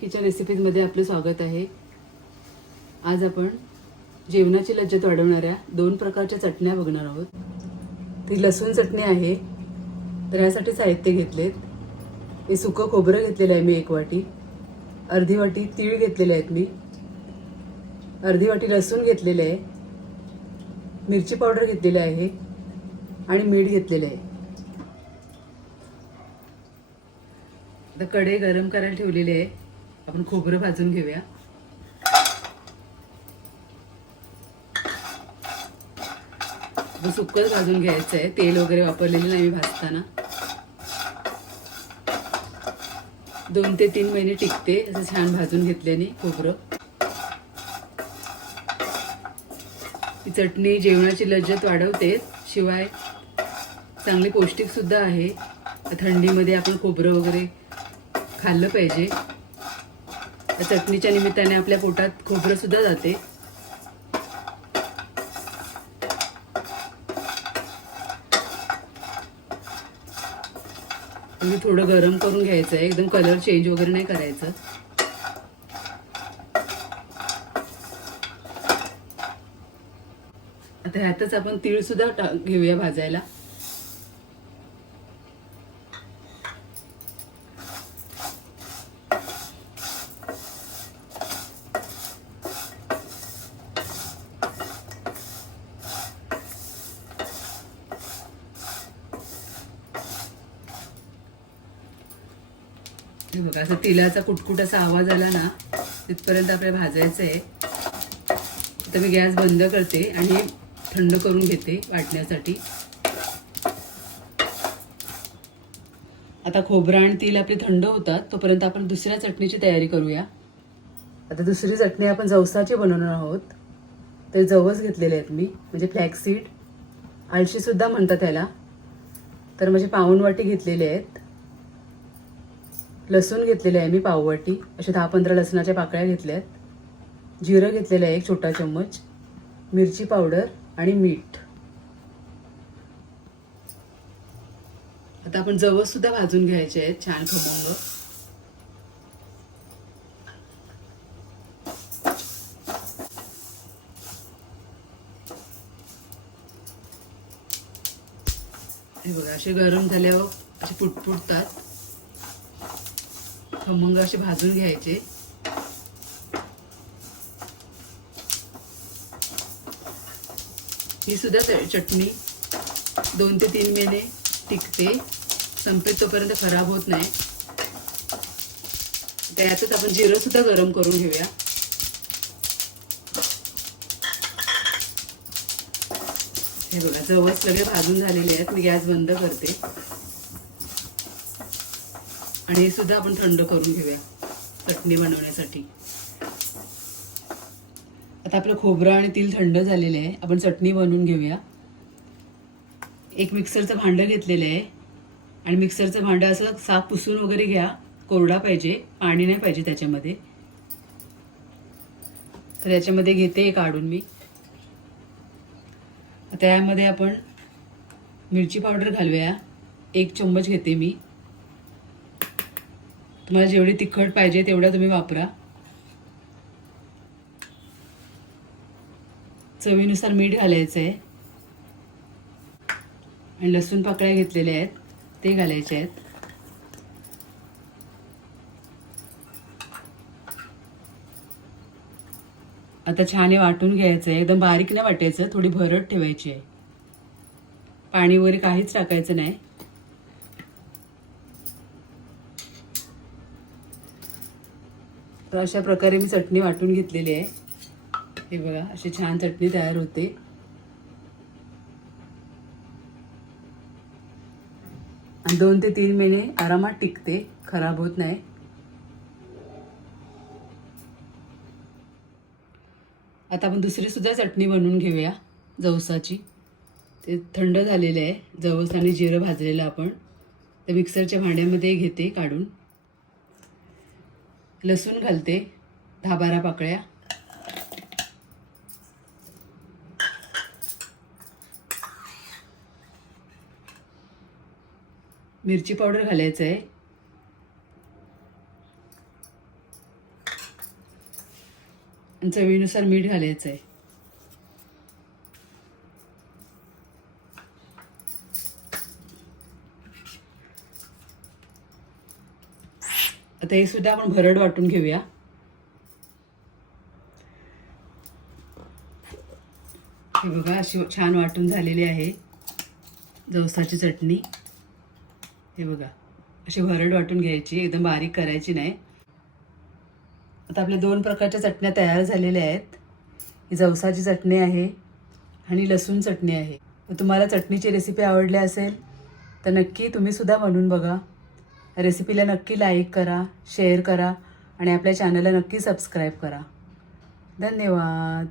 विकीच्या रेसिपीजमध्ये आपलं स्वागत आहे. आज आपण जेवणाची लज्जत वाढवणाऱ्या दोन प्रकारच्या चटण्या बघणार आहोत. ती लसूण चटणी आहे तर यासाठी साहित्य घेतलेत. मी सुकं खोबरं घेतलेलं आहे मी एक वाटी. अर्धी वाटी तीळ घेतलेले आहेत मी. अर्धी वाटी लसूण घेतलेले आहे. मिरची पावडर घेतलेली आहे आणि मीठ घेतलेलं आहे. आता कढई गरम करायला ठेवलेली आहे. आपण खोबरं भाजून घेऊया. सुकच सुक्कच भाजून घ्यायचं आहे. तेल वगैरे वापरलेलं नाही मी भाजताना. दोन ते तीन महिने टिकते. असं छान भाजून घेतल्याने खोबरं. ही चटणी जेवणाची लज्जत वाढवते. शिवाय चांगली पौष्टिक सुद्धा आहे. थंडीमध्ये आपण खोबरं वगैरे खाल्लं पाहिजे. या चटणीच्या निमित्ताने आपल्या पोटात खोबरं सुद्धा जाते. म्हणजे थोडं गरम करून घ्यायचं आहे. एकदम कलर चेंज वगैरे नाही करायचं. आता ह्यातच आपण तीळ सुद्धा घेऊया भाजायला. हे बघा असं तिलाचा कुटकुट असा आवाज आला ना तिथपर्यंत आपल्याला भाजायचं आहे आता मी गॅस बंद करते आणि थंड करून घेते वाटण्यासाठी. आता खोबरं आणि तेल आपले थंड होतात तोपर्यंत आपण दुसऱ्या चटणीची तयारी करूया. आता दुसरी चटणी आपण जवसाची बनवणार आहोत. ते जवस घेतलेले आहेत मी म्हणजे फ्लॅक्सीड आळशीसुद्धा म्हणतात त्याला. तर माझे पाऊण वाटी घेतलेले आहेत. लसूण घेतलेले आहे मी पाववाटी अशा दहा पंधरा लसणाच्या पाकळ्या घेतल्या आहेत जिरं घेतलेलं आहे एक छोटा चम्मच. मिरची पावडर आणि मीठ. आता आपण जवस सुद्धा भाजून घ्यायचे आहेत छान खमंग. हे बघा असे गरम झाल्यावर असे पुटपुटतात. खमंग असे भाजून घ्यायचे. ही सुद्धा चटणी दोन ते तीन महिने टिकते. संपेत तोपर्यंत खराब होत नाही. त्यातच आपण जिरं सुद्धा गरम करून घेऊया. हे बघा जवळ सगळे भाजून झालेले आहेत. मी गॅस बंद करते. आणि हे सुद्धा आपण थंड करून घेऊया चटणी बनवण्यासाठी. आता आपलं खोबरं आणि तिल थंड झालेलं आहे. आपण चटणी बनवून घेऊया. एक मिक्सरचं भांडं घेतलेलं आहे. आणि मिक्सरचं भांडं असं साफ पुसून वगैरे घ्या. कोरडा पाहिजे पाणी नाही पाहिजे त्याच्यामध्ये. तर याच्यामध्ये घेते काढून मी. त्यामध्ये आपण मिरची पावडर घालूया. एक चम्मच घेते मी. तुम्हाला जेवढी तिखट पाहिजे तेवढ्या तुम्ही वापरा. चवीनुसार मीठ घालायचं आहे आणि लसूण पाकळ्या घेतलेल्या आहेत ते घालायचे आहेत. आता छान हे वाटून घ्यायचं आहे एकदम बारीक नाही वाटायचं थोडी भरट ठेवायची आहे. पाणी वगैरे काहीच टाकायचं नाही. तर अशा प्रकारे मी चटणी वाटून घेतलेली आहे. हे बघा अशी छान चटणी तयार होते. आणि दोन ते तीन महिने आरामात टिकते खराब होत नाही. आता आपण दुसरी सुद्धा चटणी बनवून घेऊया जवसाची. ते थंड झालेले आहे जवस आणि जिरं भाजलेलं आपण. ते मिक्सरच्या भांड्यामध्ये घेते काढून. लसूण घालते. दहा बारा पाकळ्या. मिरची पावडर घालायचं आहे. आणि चवीनुसार मीठ घालायचं आहे. आता हे सुद्धा आपण भरड वाटून घेऊया. हे बघा अशी छान वाटून झालेली आहे जवसाची चटणी. हे बघा अशी भरड वाटून घ्यायची एकदम बारीक करायची नाही. आता आपल्या दोन प्रकारच्या चटण्या तयार झालेल्या आहेत. ही जवसाची चटणी आहे आणि लसूण चटणी आहे. तर तुम्हाला चटणीची रेसिपी आवडली असेल तर नक्की तुम्ही सुद्धा बनवून बघा. रेसिपीला नक्की लाईक करा शेअर करा आणि आपल्या चॅनलला नक्की सबस्क्राईब करा. धन्यवाद.